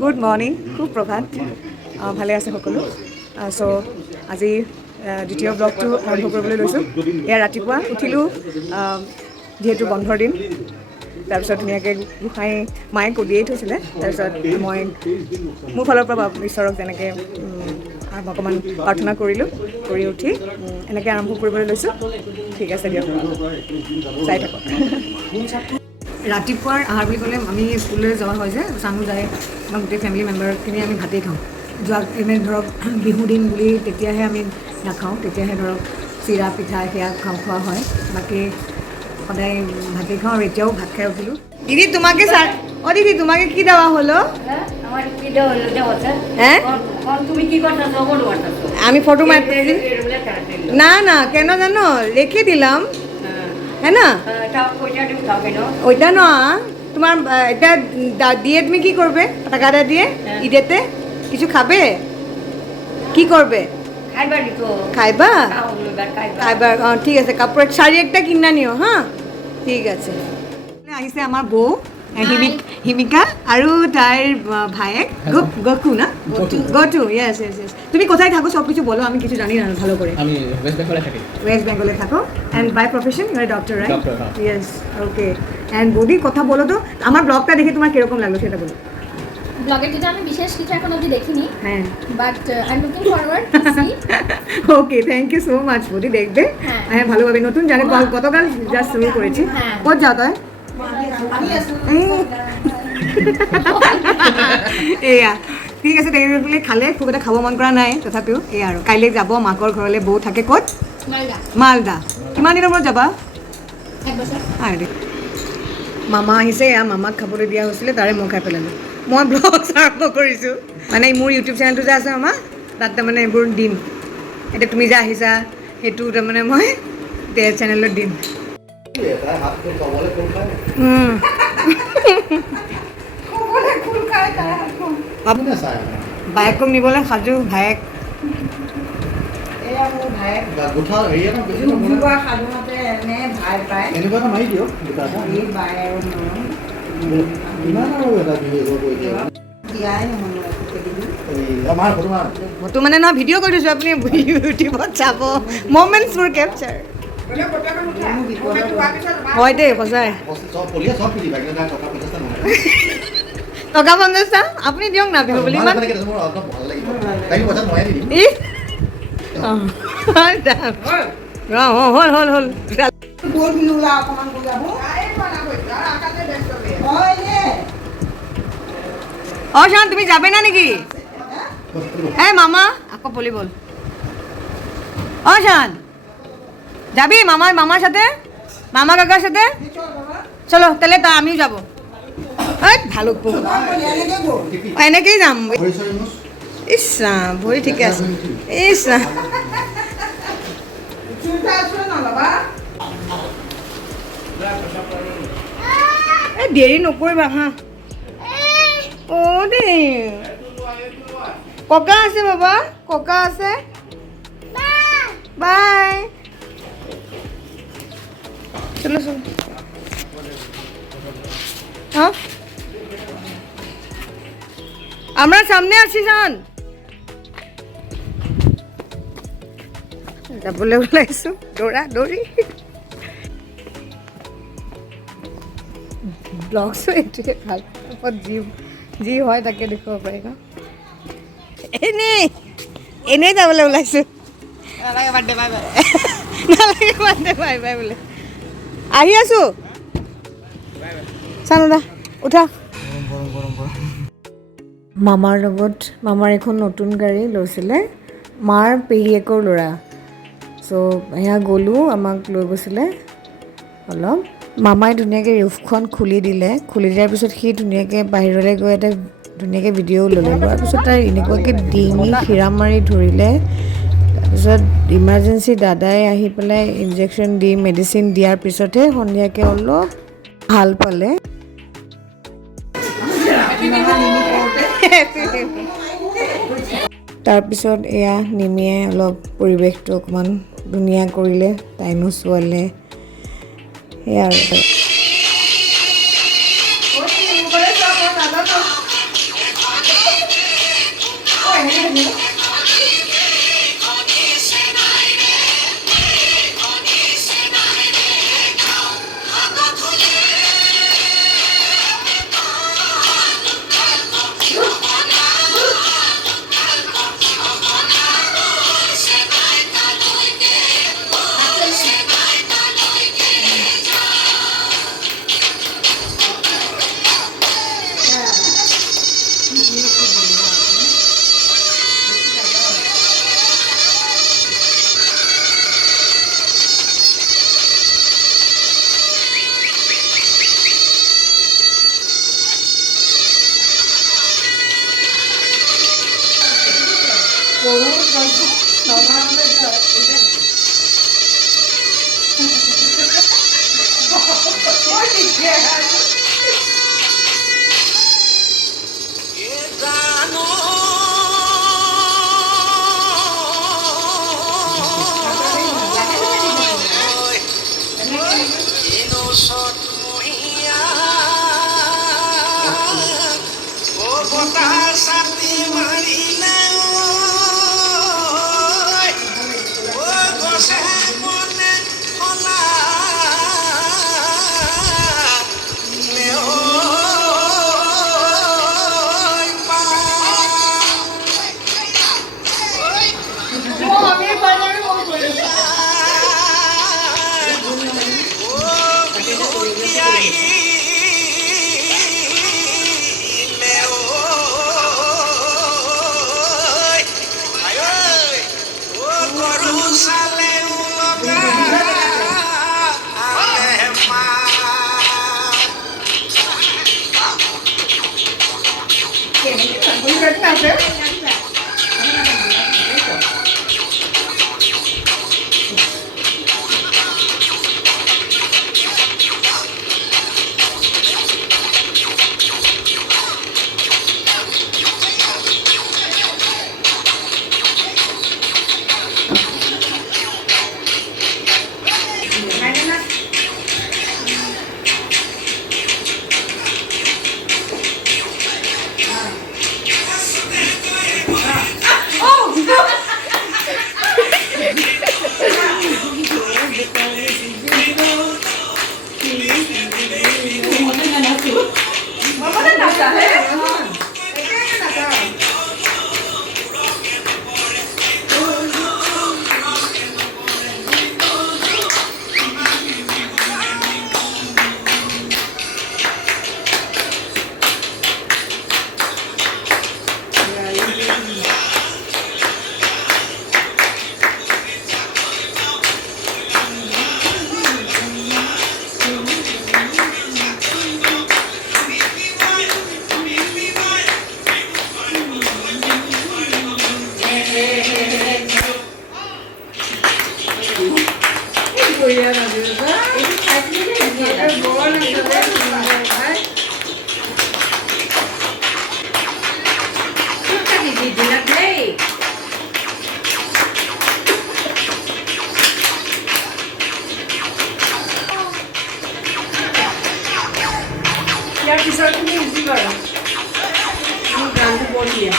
Good morning, সুপ্ৰভাত। ভালে আছে সকলো। চ' আজি দ্বিতীয় ব্লগটো আৰম্ভ কৰিবলৈ লৈছোঁ। এয়া ৰাতিপুৱা উঠিলোঁ, যিহেতু বন্ধৰ দিন। তাৰপিছত ধুনীয়াকৈ গোসাঁই মায়ে কলিয়াই থৈছিলে। তাৰপিছত মই মোৰ ফালৰ পৰা ঈশ্বৰক যেনেকৈ অকণমান প্ৰাৰ্থনা কৰিলোঁ, কৰি উঠি এনেকৈ আৰম্ভ কৰিবলৈ লৈছোঁ। ঠিক আছে দিয়ক, চাই থাকক। ৰাতিপুৱাৰ আহাৰ বুলি ক'লে আমি স্কুললৈ যোৱা হয় যে, চানো যায়, আমাৰ গোটেই ফেমিলি মেম্বাৰখিনি আমি ভাতেই খাওঁ। যোৱা এনে ধৰক বিহু দিন বুলি তেতিয়াহে আমি নাখাওঁ, তেতিয়াহে ধৰক চিৰা পিঠা সেয়া খোৱা হয়। বাকী সদায় ভাতেই খাওঁ আৰু এতিয়াও ভাত খাই উঠিলোঁ। দিদি তোমাকে দিদি তোমাকে কি দেওয়া হলো? আমি ফটো মারতেছি না না কেন জানো রেখে দিলাম, হ্যাঁ না ওইটা না তোমার এটা দিয়ে তুমি কি করবে? টাকাটা দিয়ে ঈদেতে কিছু খাবে? কি করবে? খাইবা খাইবা ঠিক আছে। কাপড় শাড়ি একটা কিনা নিও, হ্যাঁ ঠিক আছে। আহিছে আমাৰ বৌ হিমিকা আৰু তাইৰ ভায়েক গকু না গটু। Yes yes yes. তুমি কোথায় থাকো সব কিছু বলো, আমি কিছু জানি না ভালো করে। আমি ওয়েস্ট বেঙ্গলে থাকি। ওয়েস্ট বেঙ্গলে থাকো। And by profession you are doctor, right? Doctor, হ্যাঁ। Yes, okay. এন্ড বৌদি কথা বলো তো, আমার ব্লগটা দেখে তোমার কিরকম লাগলো সেটা বলো। ব্লগের যেটা আমি বিশেষ কিছু এখন অবধি দেখিনি, হ্যাঁ, but I am looking forward to see. Okay, thank you so much বৌদি। দেখবে হ্যাঁ ভালোভাবে, নতুন জানে গতকাল জাস্ট শুরু করেছি। কোথ যাও তাই এয়া ঠিক আছে। তেনেহ'লে খালে খুব এটা খাব মন কৰা নাই, তথাপিও এয়া আৰু কাইলৈ যাব মাকৰ ঘৰলৈ। বৌ থাকে ক'ত? মালদা। কিমান দিনৰ মূৰত যাবা? মামা আহিছে, এয়া মামাক খাবলৈ দিয়া হৈছিলে, তাৰে মই খাই পেলালোঁ। মই ব্লগ আৰম্ভ কৰিছোঁ, মানে মোৰ ইউটিউব চেনেলটো যে আছে মামা, তাত তাৰমানে এইবোৰ দিম। এতিয়া তুমি যে আহিছা সেইটো তাৰমানে মই চেনেলত দিম। ভায়েকক নিবলৈ সাজু। ভায়েক ফটো মানে নহয়, ভিডিঅ' কৰি দিছোঁ, আপুনি ইউটিউবত চাব মমেণ্টছবোৰ কেপচাৰ হয় দেই, সঁচাই। টকা 50টা আপুনি দিয়ক না বিহু বুলি। ইমান হ'ল হ'ল হ'ল। অ শান, তুমি যাবে না নেকি? হ্যাঁ মামা আকৌ বলি বল। অ শান যাবি মামার সাথে, মামা কাকার সাথে? চলো তাহলে তা আমিও যাবো। ভালো এনেকেই যাম। ইস ভৰি ঠিকে আছে। ইস দেৰি নকৰিবা হা। অ দেই ককা আছে বাবা, ককা আছে। বাই। চলো চলো। হ্যাঁ আমরা সামনে আছি শান, যাবলৈ ওলাইছোঁ দৌৰা দৌৰি। ব্লগছো এইটোৱে ভাল, যি হয় তাকে দেখুৱাব পাৰি ন। এনেই যাবলৈ ওলাইছোঁ। নালাগে বাৰ্থডে বাই বাই, নালাগে বাৰ্থডে বাই বাই বোলে। আহি আছোঁ চানোদা, উঠা। মামাৰ লগত, মামাৰ এখন নতুন গাড়ী লৈছিলে, মাৰ পেহীয়েকৰ ল'ৰা। চ' সেয়া গ'লোঁ, আমাক লৈ গৈছিলে অলপ। মামাই ধুনীয়াকৈ ৰুফখন খুলি দিলে, খুলি দিয়াৰ পিছত সি ধুনীয়াকৈ বাহিৰলৈ গৈ এটা ধুনীয়াকৈ ভিডিঅ' ল'লে। লোৱাৰ পিছত তাই এনেকুৱাকৈ ডিঙি সিৰা মাৰি ধৰিলে। তাৰপিছত ইমাৰ্জেঞ্চি দাদাই আহি পেলাই ইনজেকশ্যন দি মেডিচিন দিয়াৰ পিছতহে সন্ধিয়াকৈ অলপ ভাল পালে। তাৰপিছত এয়া নিমিয়ে অলপ পৰিৱেশটো অকণমান ধুনীয়া কৰিলে, টাইমো চোৱালে, সেয়া আৰু। আছে ইয়াৰ পিছত তুমি ইজি কৰা গানটো বঢ়িয়া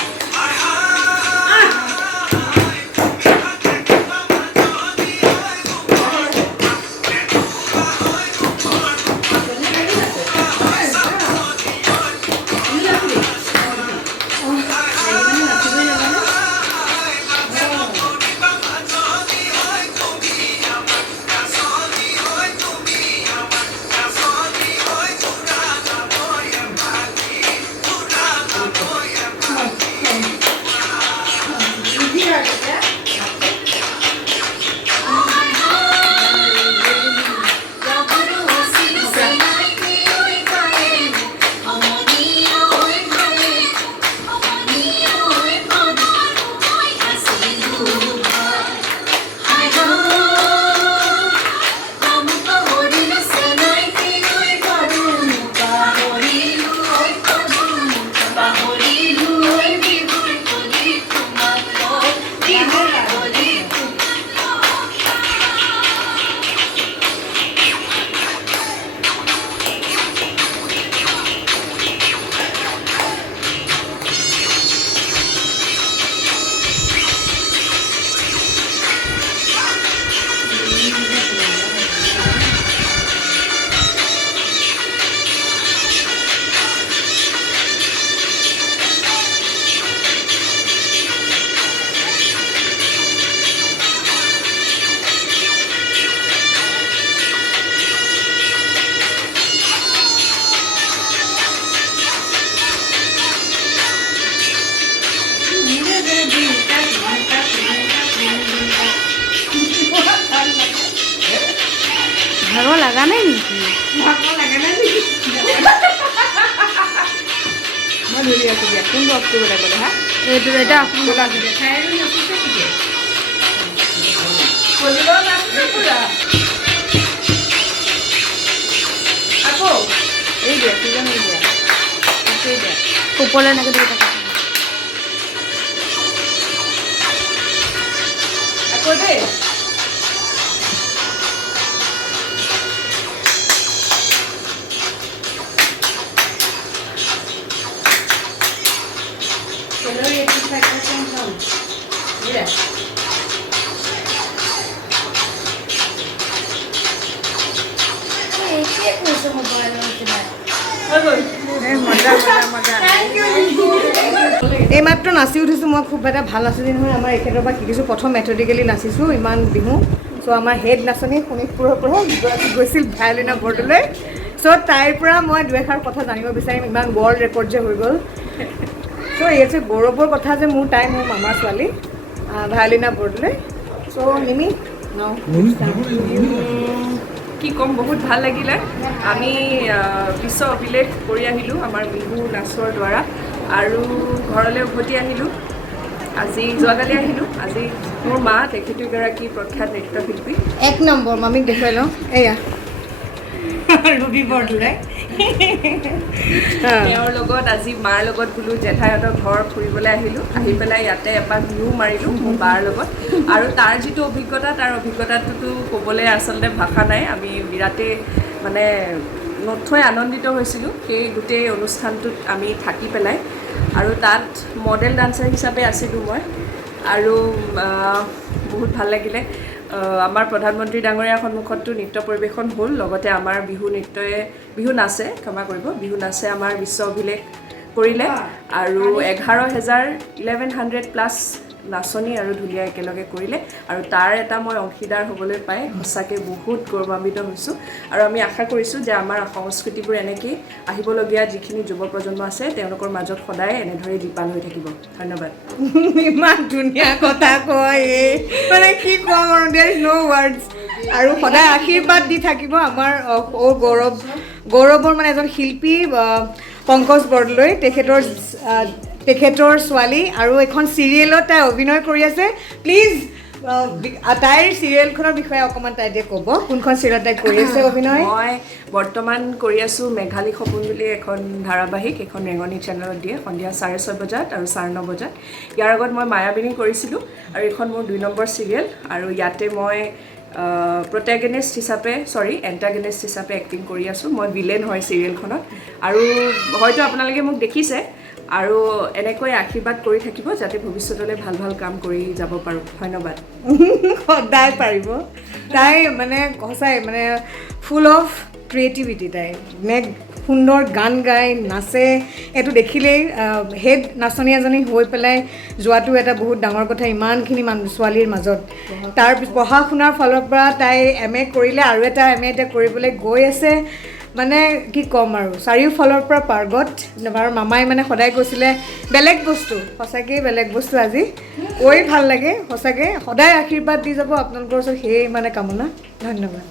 ভাগৰ লগা নাই নেকি ভাগৰ লগা নাই নেকি মই ধৰি আছো দিয়া কোনটো অফ কৰিব লাগিব হা এইটো এটা অফ কৰিব লাগিব দেখাই আৰু নাচিছে নেকি কলিব নাচিছে পুৰা আকৌ এই দিয়া কিজন এই দিয়া এই দিয়া ওপৰলৈ এনেকৈ দি থাকা আকৌ দেই এইমাত্ৰ নাচি উঠিছোঁ মই খুব এটা ভাল নাচনি নহয় আমাৰ এখেতৰ পৰা শিকিছোঁ প্ৰথম মেথডিকেলি নাচিছোঁ ইমান বিহু চ' আমাৰ হেড নাচনি শোণিতপুৰৰ পৰা গৈছিল ভায়লিনা বৰদলৈ চ' তাইৰ পৰা মই দুএষাৰ কথা জানিব বিচাৰিম ইমান ৱৰ্ল্ড ৰেকৰ্ড যে হৈ গ'ল চ' এই যে গৌৰৱৰ কথা যে মোৰ তাই মোৰ মামাৰ ছোৱালী ভায়লিনা বৰদলৈ চ' নিমি কি ক'ম বহুত ভাল লাগিলে আমি বিশ্ব অভিলেখ কৰি আহিলোঁ আমাৰ বিহু নাচৰ দ্বাৰা আৰু ঘৰলৈ উভতি আহিলোঁ আজি যোৱাকালি আহিলোঁ আজি মোৰ মা তেখেতো এগৰাকী প্ৰখ্যাত নৃত্যশিল্পী এক নম্বৰ মামীক দেখুৱাই লওঁ এয়া ৰবি বৰদলৈ তেওঁৰ লগত আজি মাৰ লগত বোলো জেঠাইহঁতৰ ঘৰ ফুৰিবলৈ আহিলোঁ আহি পেলাই ইয়াতে এপাক ভিউ মাৰিলোঁ মোৰ বাৰ লগত আৰু তাৰ যিটো অভিজ্ঞতা তাৰ অভিজ্ঞতাটোতো ক'বলৈ আচলতে ভাষা নাই আমি বিৰাটেই মানে নথৈ আনন্দিত হৈছিলোঁ সেই গোটেই অনুষ্ঠানটোত আমি থাকি পেলাই আৰু তাত মডেল ডান্সাৰ হিচাপে আছিলোঁ মই আৰু বহুত ভাল লাগিলে আমাৰ প্ৰধানমন্ত্ৰী ডাঙৰীয়াৰ সন্মুখততো নৃত্য পৰিৱেশন হ'ল লগতে আমাৰ বিহু নাচে আমাৰ বিশ্ব অভিলেখ কৰিলে আৰু 11,100 প্লাছ নাচনী আৰু ঢুলীয়া একেলগে কৰিলে আৰু তাৰ এটা মই অংশীদাৰ হ'বলৈ পাই সঁচাকৈ বহুত গৌৰৱান্বিত হৈছোঁ আৰু আমি আশা কৰিছোঁ যে আমাৰ সংস্কৃতিবোৰ এনেকেই আহিবলগীয়া যিখিনি যুৱ প্ৰজন্ম আছে তেওঁলোকৰ মাজত সদায় এনেদৰে দীপাল হৈ থাকিব ধন্যবাদ ইমান ধুনীয়া কথা কয় মানে কি ক'ম আৰু দেয়াৰ ইজ ন' ৱৰ্ডছ আৰু সদায় আশীৰ্বাদ দি থাকিব আমাৰ গৌৰৱৰ মানে এজন শিল্পী পংকজ বৰদলৈ তেখেতৰ ছোৱালী আৰু এখন চিৰিয়েলত তাই অভিনয় কৰি আছে প্লিজ তাইৰ চিৰিয়েলখনৰ বিষয়ে অকণমান তাই যে ক'ব কোনখন চিৰিয়েলত তাই কৰি আছে অভিনয় মই বৰ্তমান কৰি আছোঁ মেঘালী সপোন বুলি এখন ধাৰাবাহিক এখন ৰেঙনি চেনেলত দিয়ে সন্ধিয়া 6:30 বজাত আৰু 9:30 বজাত ইয়াৰ আগত মই মায়াবিনী কৰিছিলোঁ আৰু এইখন মোৰ 2 নম্বৰ চিৰিয়েল আৰু ইয়াতে মই এণ্টাগনিষ্ট হিচাপে এক্টিং কৰি আছোঁ মই ভিলেন হয় চিৰিয়েলখনত আৰু হয়তো আপোনালোকে মোক দেখিছে আৰু এনেকৈ আশীৰ্বাদ কৰি থাকিব যাতে ভৱিষ্যতলৈ ভাল ভাল কাম কৰি যাব পাৰোঁ ধন্যবাদ সদায় পাৰিব তাই মানে সঁচাই মানে ফুল অফ ক্ৰিয়েটিভিটি তাই মানে সুন্দৰ গান গায় নাচে এইটো দেখিলেই হেড নাচনী এজনী হৈ পেলাই যোৱাটো এটা বহুত ডাঙৰ কথা ইমানখিনি ছোৱালীৰ মাজত তাৰ পঢ়া শুনাৰ ফালৰ পৰা তাই MA কৰিলে আৰু এটা MA এতিয়া কৰিবলৈ গৈ আছে মানে কি ক'ম আৰু চাৰিওফালৰ পৰা পাৰ্গত আৰু মামাই মানে সদায় কৈছিলে বেলেগ বস্তু সঁচাকৈ বেলেগ বস্তু আজি কৈ ভাল লাগে সঁচাকৈ সদায় আশীৰ্বাদ দি যাব আপোনালোকৰ ওচৰত সেই মানে কামনা ধন্যবাদ